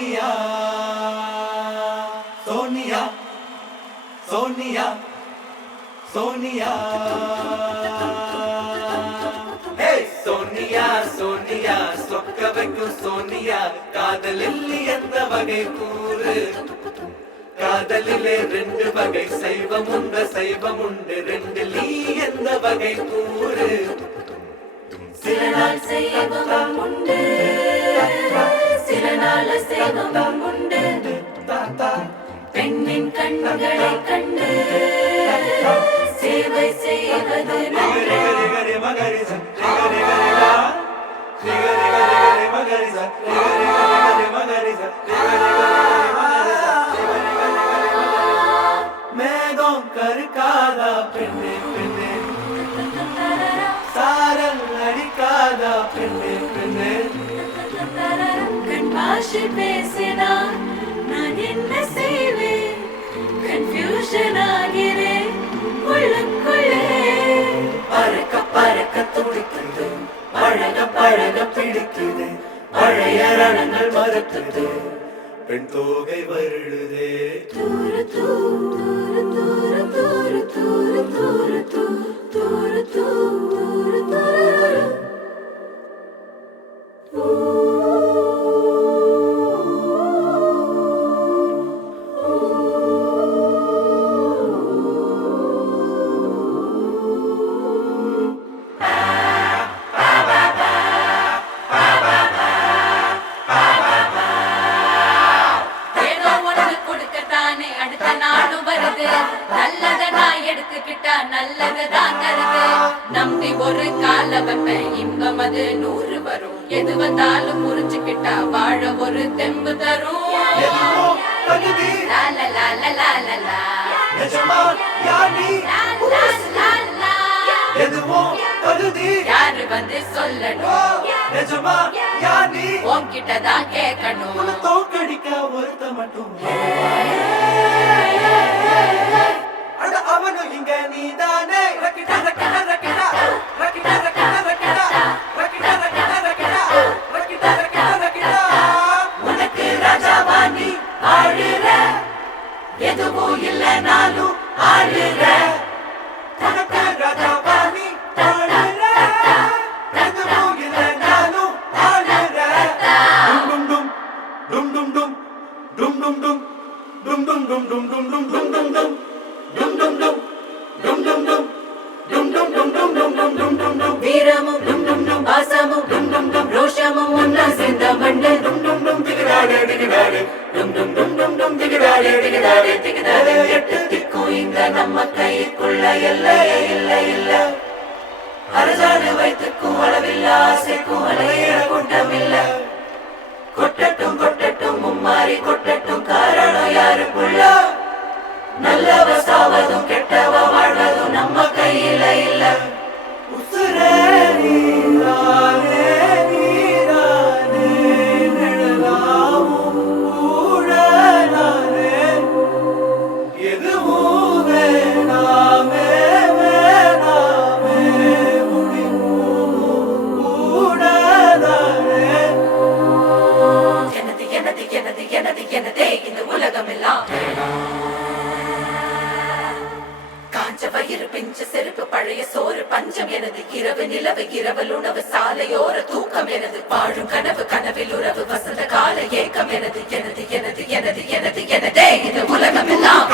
Sonia, Sonia, Sonia, Sonia. Hey Sonia, Sonia, சொக்க வைக்கும் சோனியா காதலில் எந்த வகை கூறு காதலிலே ரெண்டு வகை சைவம் உண்டு ரெண்டு நீ எந்த வகை கூறு சில நாள் சைவம் உண்டு சில நாள் சைவம் உண்டு பெண்ணின் கண்களை கண்டு சேவை செய்வது மேகம் கருக்காதா பெண்ணே பெண்ணே சாரல் அடிக்காதா பெண்ணே பெண்ணே கண் பாஷை பேசினான் நான் என்ன செய்வேன் கன்ஃபியூஷன் ஆகிறேன் உள்ளுக்குள்ளே பறக்க பறக்க துடிக்குது பழக பழக பிடிக்குது பழைய ரணங்கள் மறக்குது பெண் தோகை வருடுதே தூரு தூரு தூரு தூரு தூரு தூரு தூரு தூரு தூரு நல்லத நான் எடுத்துக்கிட்டா நல்லதுதான் தருது நம்பி ஒரு கால வைப்பேன் இன்பம் அது 100 வரும் எது வந்தாலும் புரிஞ்சுக்கிட்டா வாழ ஒரு தெம்பு தரும் யாரு வந்து சொல்லணும் உன்கிட்டதான் கேட்கணும் தோக்கடிக்க ஒருத்த மட்டும் அவனும் இங்க நீதானே ரக்கிடா ரக்கிடா ரக்கிடா ரக்கிடா ரக்கிடா ரக்கிடா ரக்கிடா ரக்கிடா ரக்கிடா ரக்கிடா ரக்கிடா ரக்கிடா உனக்கு ராஜாவாணி ஆடுற எதுவும் இல்லைனாலும் ஆடுற உனக்கு ராஜாவாணி ஆடுற எதுவும் இல்லைனாலும் ஆடுற டும் டும் டும் டும் டும் டும் டும் டும் டும் டும் டும் டும் டும் டும் டும் டும் டும் dum dum dum dum dum dum dum dum dum dum dum dum dum dum dum வீரமும் டும் டும் டும் பாசமும் டும் டும் டும் ரோஷமும் ஒன்னா சேர்ந்த மண்டு dum dum dum திகடாடே திகடாடே dum dum dum dum dum திகடாடே திகடாடே திகடாடே எட்டு திக்கும் இங்க நம்ம கைக்குள்ள எல்லையே இல்லை இல்ல அரசாடு வைத்துக்கும் அளவில்ல ஆசைக்கும் அலையிற கூட்டம் இல்ல கொட்டட்டும் கொட்டட்டும் மும்மாறி கொட்டட்டும் காரணம் யாருக்குள்ள நல்லவ சாவதும் கெட்டவ வாழ்வதும் நம்ம கையில இல்ல உசுரே நீரானே நீரானே நிழலாவும் ஊழலானே எதுவும் வேணாமே வேணாமே முடிவும் ஊழலானே எனது எனது எனது எனது எனதே இந்த உலகம் எல்லாம் வயிறு பிஞ்ச செருப்பு பழைய சோறு பஞ்சம் எனது இரவு நிலவு இரவல் உணவு சாலையோர தூக்கம் எனது வாழும் கனவு கனவில் உறவு வசந்த கால ஏக்கம் எனது எனது எனது எனது எனது எனதே இது உலகம் எல்லாம்